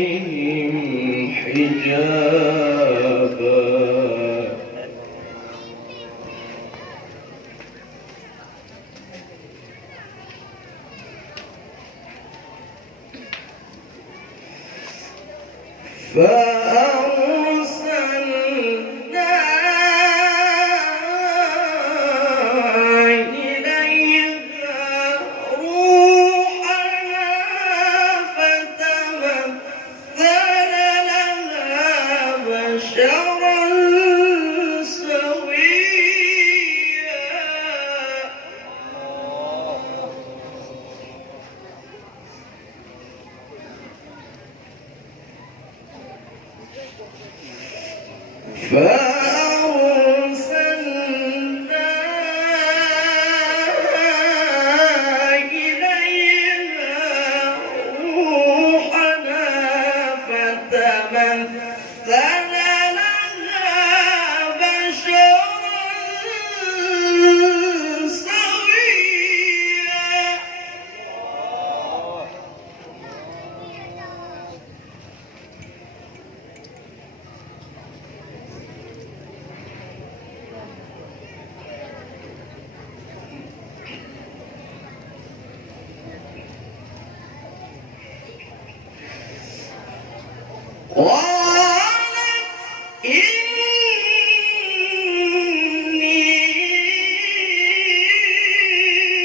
دونهم حجابا فأرسلنا إليها روحنا فتمثل لها بشرا سويا فأرسلنا إليها روحنا فتمثل لها بشرا سويا قالت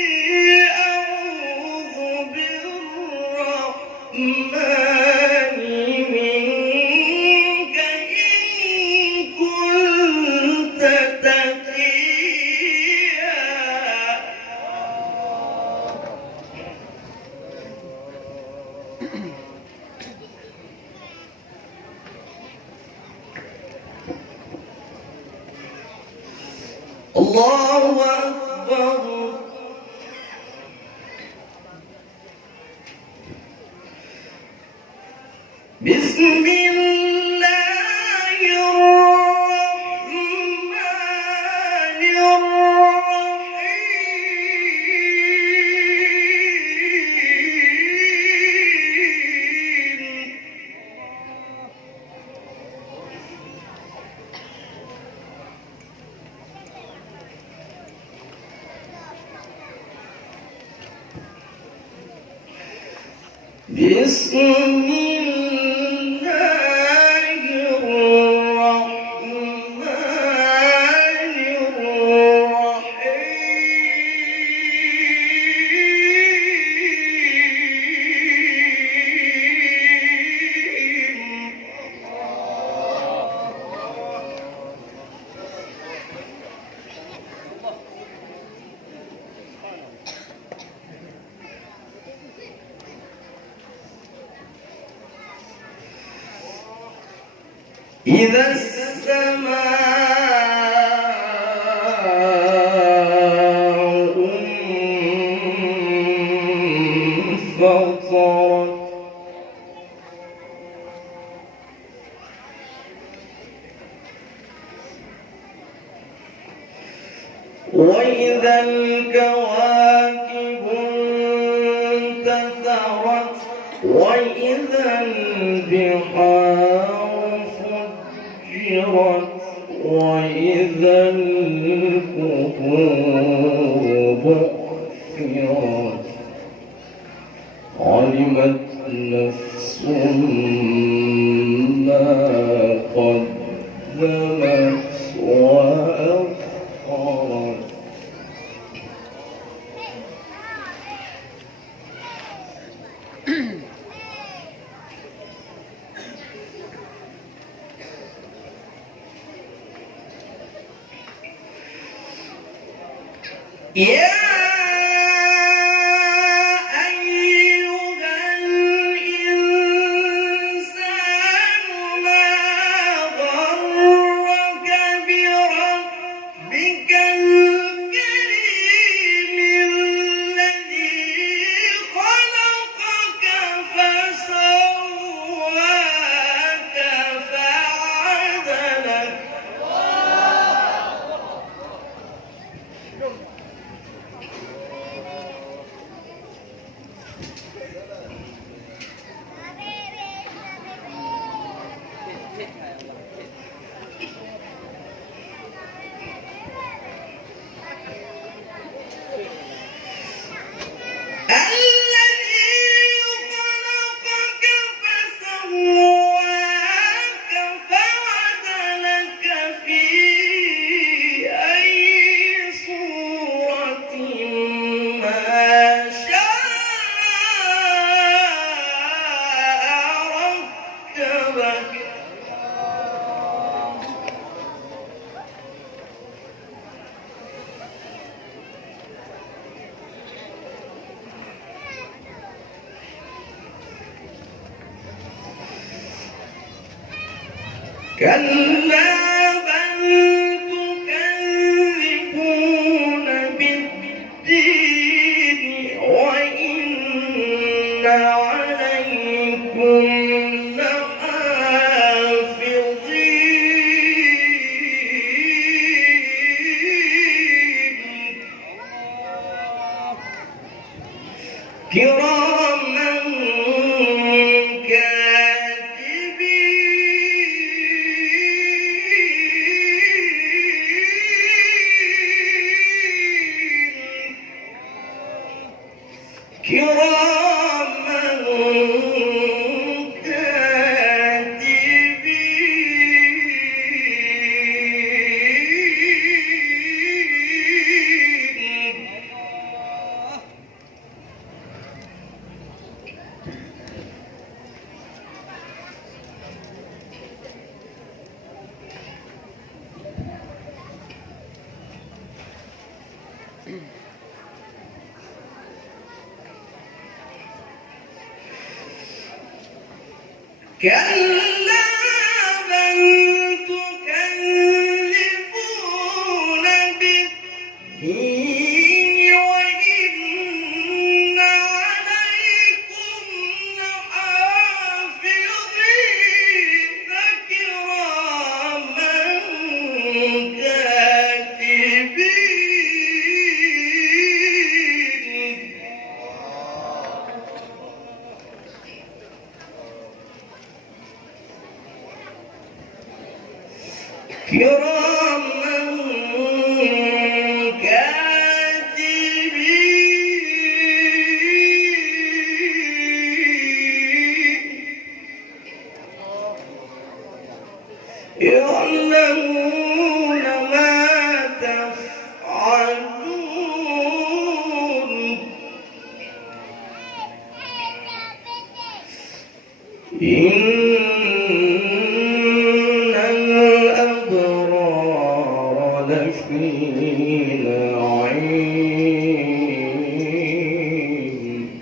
إني أعوذ بالرحمن منك إن كنت تقيا الله أكبر بسم الله الرحمن الرحيم بسم الله الرحمن إذا السماء انفطرت وإذا الكواكب انتثرت وإذا البحار فجرت وإذا القبور بعثرت علمت نفس ما قدمت وأخرت يا أيها الإنسان ما غرك بربك الكريم الذي خلقك فسواك فعدلك كلا بل تكذبون بالدين وإن عليكم لحافظين كراما كلا بل تكذبون بالدين وإن عليكم لحافظين كراما كاتبين كراما كاتبين يعلمون ما تفعلون إن الأبرار لفي نعيم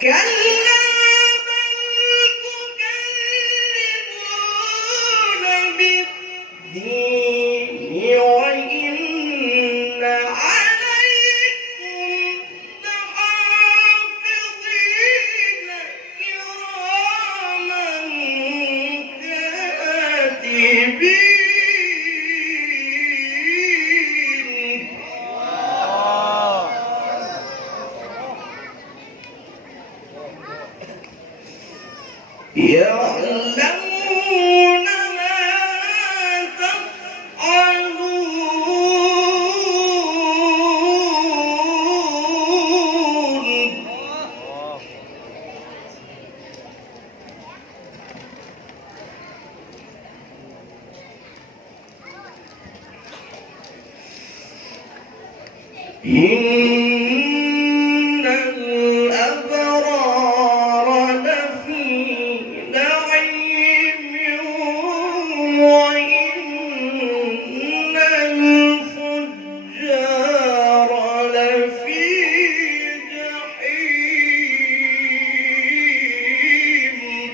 كلا بل تكذبون بالدين وإن عليكم لحافظين كراما كاتبين يعلمون ما تفعلون إن الأبرار لفي نعيم وإن الفجار لفي جحيم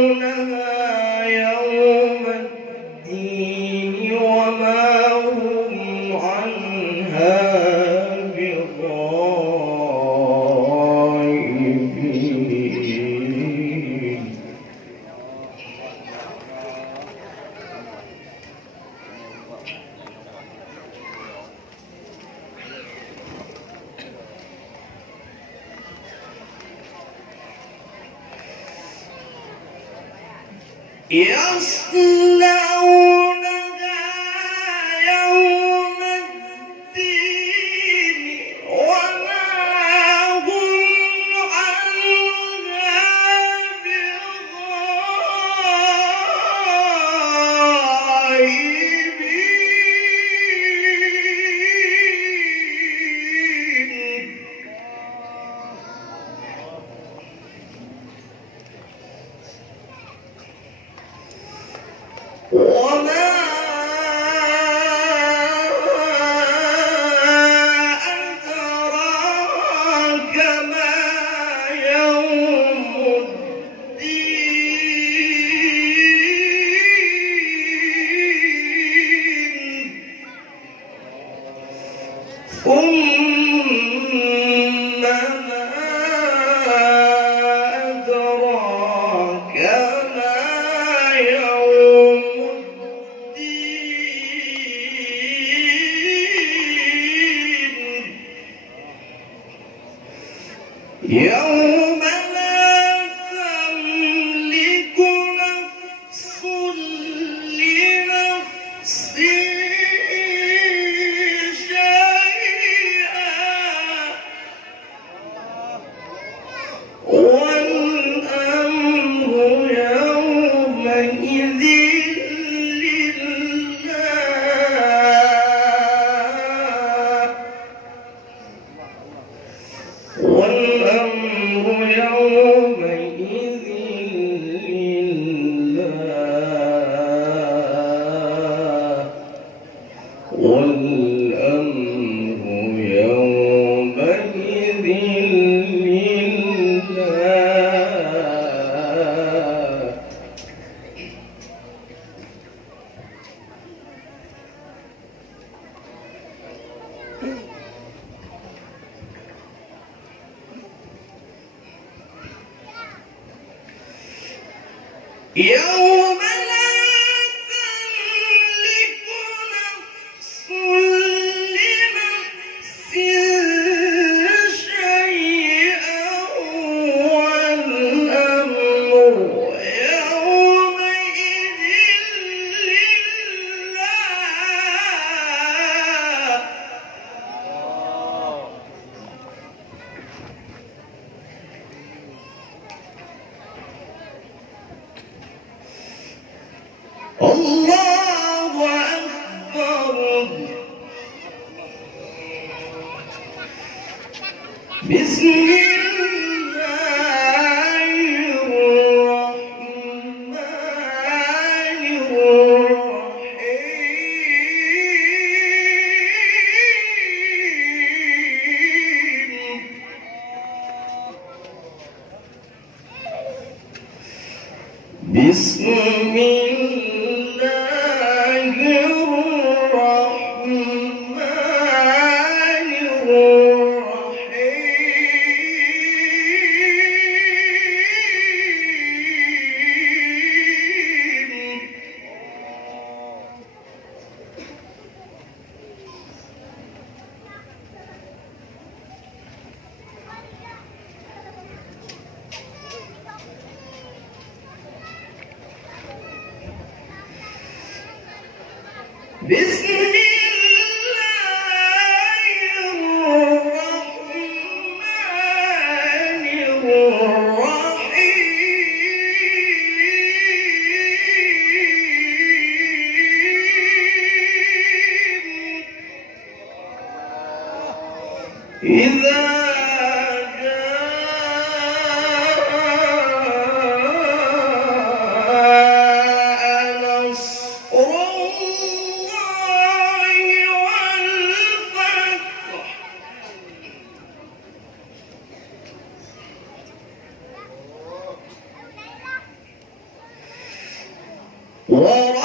يصلونها يوم الدين وما هم عنها بغائبين يصلونها يوم الدين وما هم عنها ثم ما أدراك ما يوم الدين يوم لا تملك نفس لنفس والأمر يومئذ لله والأمر يومئذ لله والأمر يومئذ يوم لا تملك نفس لنفس شيئا والأمر يومئذ لله الله أكبر بسم الله الرحمن الرحيم بسم الله الرحمن الرحيم بسم الله الرحمن الرحيم إذا ورأيت